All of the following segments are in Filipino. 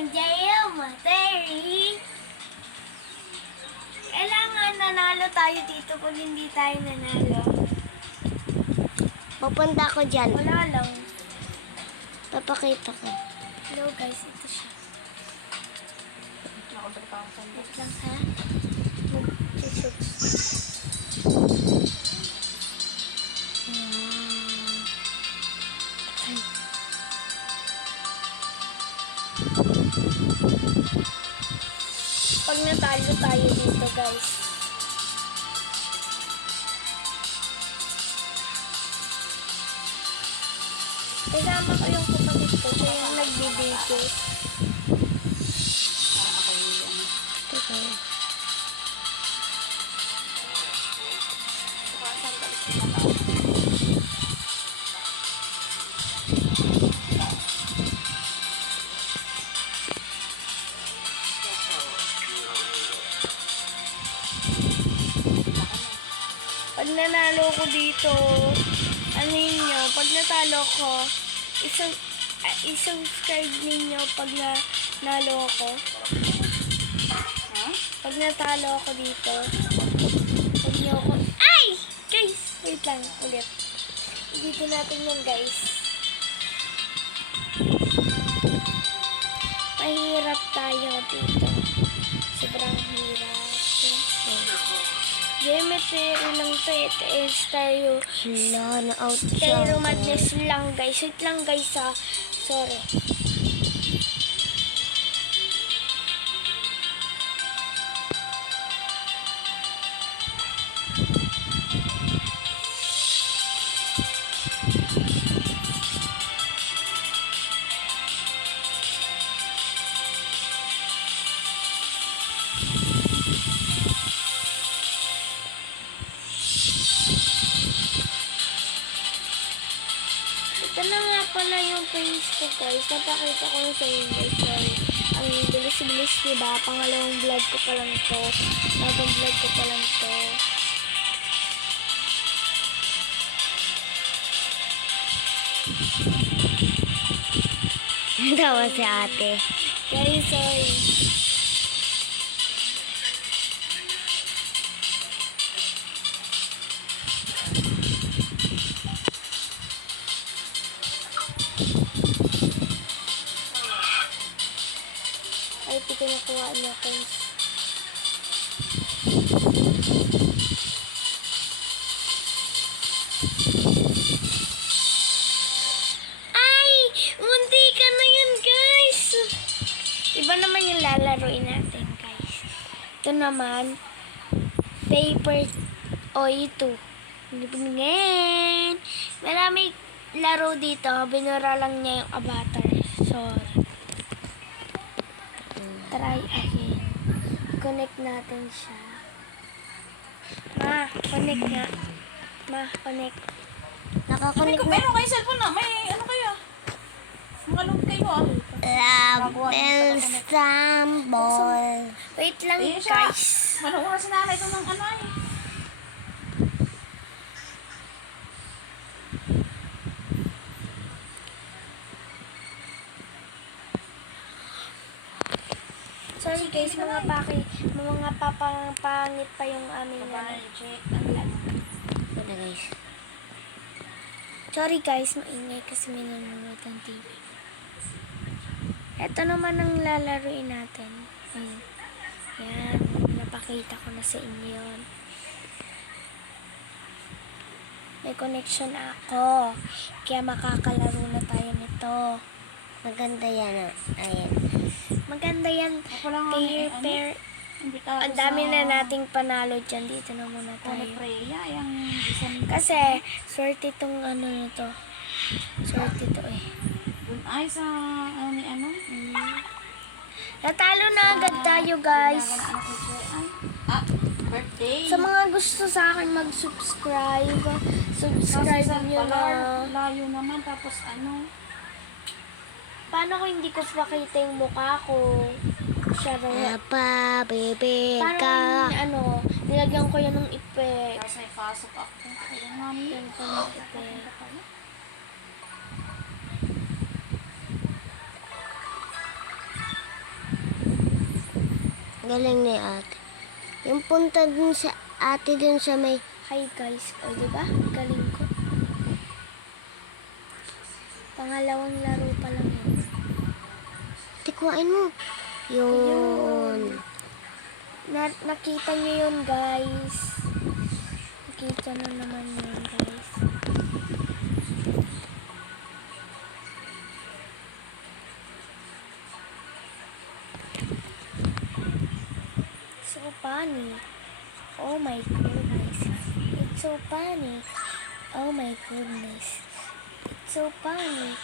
ng geometry. Kailangan nanalo tayo dito pag hindi tayo nanalo. Pupunta ko dyan. Wala lang. Papakita ko. Hello guys, ito siya. Wait lang ha. Pag natalo tayo dito guys. Kasama ko yung kapatid ko, siya yung nagbibideo. Teka. Pag nanalo ko dito, ano ninyo, pag natalo ko, isang, uh, isubscribe ninyo pag nanalo ako. Pag natalo ako dito, pag nyo ako, ay! Guys, wait lang, ulit. Dito natin yung guys. To, ito is tayo. Wala na out siya. Pero madness lang guys. Wait lang guys ha. Sorry. Guys. Napakita ko na sa inyo. Sorry. Ang bilis-bilis diba? Pangalawang vlog ko pa lang to. Bagong vlog ko pa lang to. Tawa si ate. Guys, sorry. Ay, ito kinukuha niya guys. Ay! Munti ka na yan, guys! Iba naman yung lalaroin natin, guys. Ito naman, paper o ito. Ngayon, marami laro dito. Binura lang niya yung avatar. Try again. Connect natin siya. Ma, connect nga. Ma, connect. Kung na. meron kayo cellphone na, may ano kaya? Makalog kayo ah. Love Istanbul. Wait lang, guys. Manuha si nanay ito ng ano eh. Sorry guys, mga paki, mga papangpangit pa yung aming ano. Na guys. Sorry guys, maingay kasi may nanonood ng TV. Ito naman ang lalaroin natin. Ayun. Yan, napakita ko na sa inyo yun. May connection ako. Kaya makakalaro na tayo nito. Maganda yan ah. Ayan. Maganda yan. Pair, ano, pair. Ang dami na nating panalo dyan. Dito na muna tayo. Kasi, swerte itong ano na to. Swerte to eh. dun ay sa ano ni ano. Natalo na agad tayo guys. Ah. Sa mga gusto sa akin mag-subscribe, subscribe nyo na. Layo naman tapos ano. Paano kung hindi ko pakita yung mukha ko? Siya raw. Papa, bebe Paano ka. yung, ano, nilagyan ko yan ng effect. Kasi pasok ako. Ayun mami. Yan ko ng effect. Galing ni ate. Yung punta dun sa ate dun sa may... Hi guys. O, di ba? Galing ko. Pangalawang laro pa lang yun. Tikuhain mo. Yun. Na, nakita niyo yun, guys. Nakita na naman yun, guys. So funny. Oh my goodness. It's so funny. Oh my goodness. It's so funny.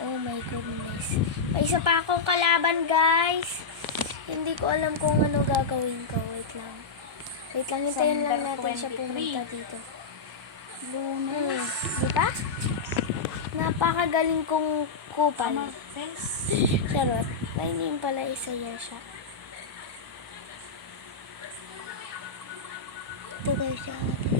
Oh my goodness. May isa pa akong kalaban, guys. Hindi ko alam kung ano gagawin ko. Wait lang. Wait lang, hintayin lang natin siya 23. pumunta dito. Lunes. Hmm. Di ba? Napakagaling kong kupal. Charot. My name pala Isaiah siya. Ito guys sa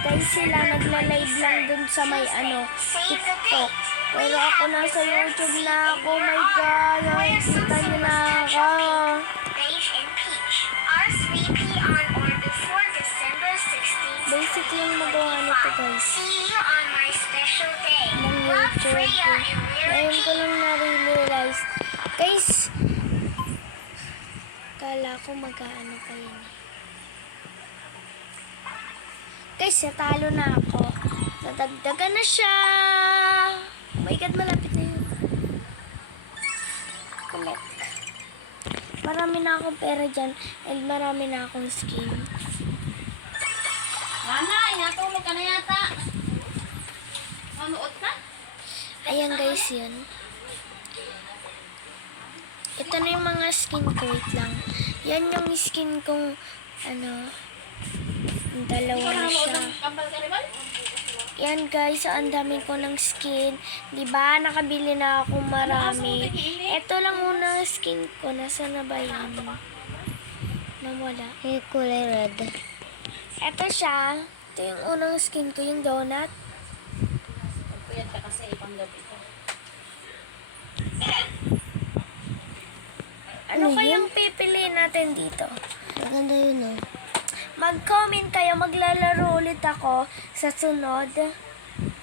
Guys, sila nagla-live lang dun sa may ano, TikTok. Pero ako nasa YouTube na ako. Oh my God, nakikita niyo na ako. Beige and peach. R3P on or before December 16th. Basic lang magawa nito guys. Ng YouTube. Ngayon ko lang na-realize. Guys, kala ko mag-ano pa yun. eh. Guys, natalo na ako. Nadagdagan na siya. Oh my God, malapit na yun. Collect. Marami na akong pera dyan and marami na akong skin. Ana, inatulog ka na yata. Manuot ka? Ayan guys, yun. Ito na yung mga skin ko. Wait lang. Yan yung skin kong, ano, dalawa na siya. Yan guys, so ang dami ko ng skin. Di ba Nakabili na ako marami. Ito lang unang skin ko. Nasaan na ba yan? Nawala. Yung kulay red. Ito siya. Ito yung unang skin ko, yung donut. Puyat ka kasi ipang-love ito. Ano kayang pipiliin natin dito? Maganda yun oh. Mag-comment kayo, maglalaro ulit ako sa sunod.